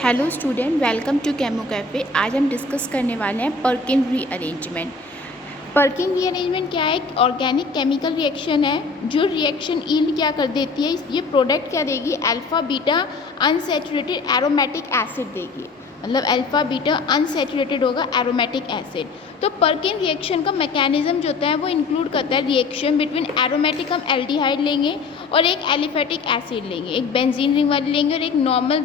Hello student, welcome to Chemo Cafe. आज हम discuss करने वाले हैं पर्किन रीअरेंजमेंट। पर्किन रीअरेंजमेंट क्या है? एक ऑर्गेनिक केमिकल रिएक्शन है जो रिएक्शन ईल्ड क्या कर देती है, ये प्रोडक्ट क्या देगी, alpha beta unsaturated aromatic acid देगी। मतलब अल्फ़ा बीटा अनसैचुरेटेड होगा एरोमेटिक एसिड। तो पर्किन रिएक्शन का मैकेनिज्म जो होता है वो इंक्लूड करता है रिएक्शन बिटवीन एरोमेटिक, हम एल्डिहाइड लेंगे और एक एलिफेटिक एसिड लेंगे, एक बेंजीन रिंग वाली लेंगे और एक नॉर्मल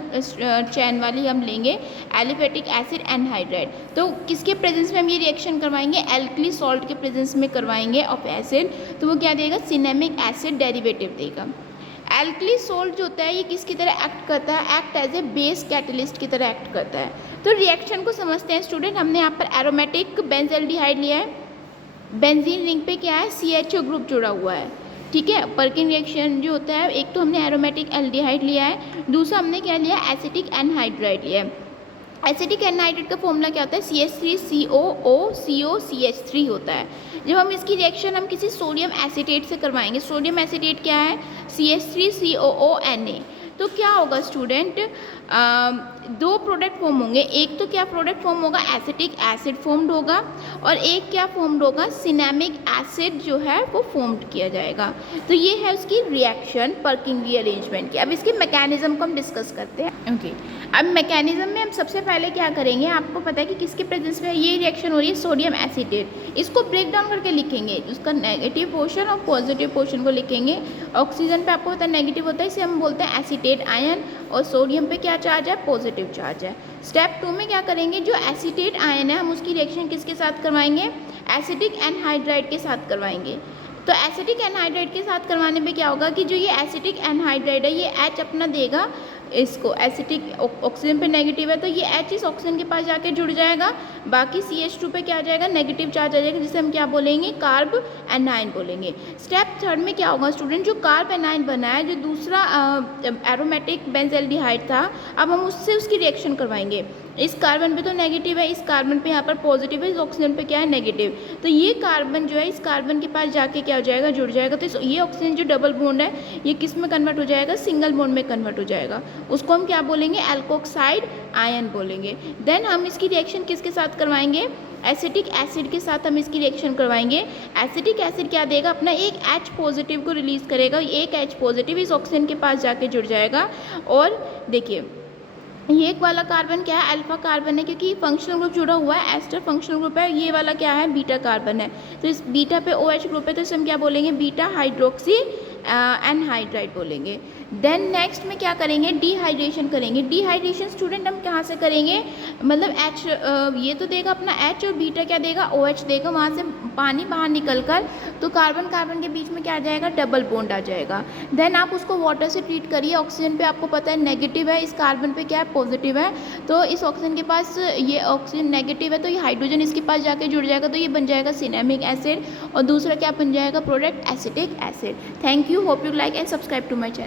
चैन वाली हम लेंगे एलिफेटिक एसिड एनहाइड्राइड। तो किसके प्रेजेंस में हम ये रिएक्शन करवाएंगे? एल्कली सॉल्ट के प्रेजेंस में करवाएंगे ऑफ एसिड। तो वो क्या देगा? सिनेमिक एसिड डेरिवेटिव देगा। एल्कली सॉल्ट जो होता है ये किसकी तरह एक्ट करता है? Act as a base catalyst की तरह एक्ट करता है। तो रिएक्शन को समझते हैं स्टूडेंट। हमने यहाँ पर एरोमेटिक बेंजल्डिहाइड लिया है, बेंजीन रिंग पे क्या है? CHO ग्रुप जुड़ा हुआ है। ठीक है, पर्किन रिएक्शन जो होता है, एक तो हमने एरोमेटिक एल्डिहाइड लिया है, दूसरा हमने क्या लिया? एसिटिक एनहाइड्राइड लिया है। एसिटिक एनहाइड्राइड का फॉर्मूला क्या होता है? CH3COOCH3 होता है। जब हम इसकी रिएक्शन हम किसी सोडियम एसीटेट से करवाएंगे, सोडियम एसीटेट क्या है? CH3COONA। तो क्या होगा स्टूडेंट? दो प्रोडक्ट फॉर्म होंगे। एक तो क्या प्रोडक्ट फॉर्म होगा? एसिटिक एसिड फॉर्म्ड होगा, और एक क्या फॉर्म्ड होगा? सिनेमिक एसिड जो है वो फॉर्म्ड किया जाएगा। तो ये है उसकी रिएक्शन पर्किन रीअरेंजमेंट की। अब इसके मैकेनिज्म को हम डिस्कस करते हैं। ओके, अब मैकेनिज्म में हम सबसे पहले क्या करेंगे, आपको पता है कि किसके प्रेजेंस में ये रिएक्शन हो रही है? Sodium acetate. इसको ब्रेक डाउन करके लिखेंगे, उसका नेगेटिव पोर्शन और पॉजिटिव पोर्शन को लिखेंगे। ऑक्सीजन पे आपको पता है नेगेटिव होता है, इसे हम बोलते हैं एसीटेट आयन, और सोडियम पे क्या चार्ज है? पॉजिटिव चार्ज है। स्टेप 2 में क्या करेंगे? जो एसीटेट आयन है हम उसकी रिएक्शन किसके साथ करवाएंगे? एसिटिक एनहाइड्राइड के साथ करवाएंगे। तो एसिटिक एनहाइड्राइड के साथ करवाने पे क्या होगा कि जो ये एसिटिक एनहाइड्राइड है ये H अपना देगा इसको। एसिटिक ऑक्सीजन पे नेगेटिव है तो ये H इस ऑक्सीजन के पास जाके जुड़ जाएगा, बाकी CH2 पे क्या आ जाएगा? नेगेटिव चार्ज आ जाएगा, जिसे हम क्या बोलेंगे? कार्ब एनाइन बोलेंगे। स्टेप 3 में क्या होगा स्टूडेंट? जो कार्ब एनाइन बना है, जो दूसरा एरोमेटिक बेंजल्डिहाइड था, अब हम उससे उसकी रिएक्शन करवाएंगे। इस कार्बन पे तो नेगेटिव है, इस कार्बन पे यहाँ पर पॉजिटिव है, इस ऑक्सीजन पे क्या है? नेगेटिव। तो ये कार्बन जो है इस कार्बन के पास जाके क्या हो जाएगा? जुड़ जाएगा। तो ये ऑक्सीजन जो डबल बॉन्ड है ये किस में कन्वर्ट हो जाएगा? सिंगल बॉन्ड में कन्वर्ट हो जाएगा। उसको हम क्या बोलेंगे? एल्कोक्साइड आयन बोलेंगे। देन हम इसकी रिएक्शन किसके साथ करवाएंगे? एसिटिक एसिड के साथ हम इसकी रिएक्शन करवाएंगे। एसिटिक एसिड क्या देगा? अपना एक H पॉजिटिव को रिलीज करेगा, एक H पॉजिटिव इस ऑक्सीजन के पास जाके जुड़ जाएगा। और देखिए ये एक वाला कार्बन क्या है? अल्फा कार्बन है, क्योंकि फंक्शनल ग्रुप जुड़ा हुआ है, एस्टर फंक्शनल ग्रुप है। ये वाला क्या है? बीटा कार्बन है। तो इस बीटा पे OH ग्रुप है, तो इसे हम क्या बोलेंगे? बीटा हाइड्रोक्सी एनहाइड्राइड बोलेंगे। देन नेक्स्ट में क्या करेंगे? डिहाइड्रेशन करेंगे। डिहाइड्रेशन स्टूडेंट हम कहाँ से करेंगे? मतलब H ये तो देगा अपना H, और बीटा क्या देगा? OH देगा। वहाँ से पानी बाहर निकल कर तो कार्बन कार्बन के बीच में क्या आ जाएगा? डबल बॉन्ड आ जाएगा। देन आप उसको वाटर से ट्रीट करिए। ऑक्सीजन पे आपको पता है नेगेटिव है, इस कार्बन पे क्या है? पॉजिटिव है। तो इस ऑक्सीजन के पास ये ऑक्सीजन नेगेटिव है, तो ये हाइड्रोजन इसके पास जाके जुड़ जाएगा, तो ये बन जाएगा सिनेमिक एसिड, और दूसरा क्या बन जाएगा? Product acetic acid. Thank you, hope you like and subscribe to my channel.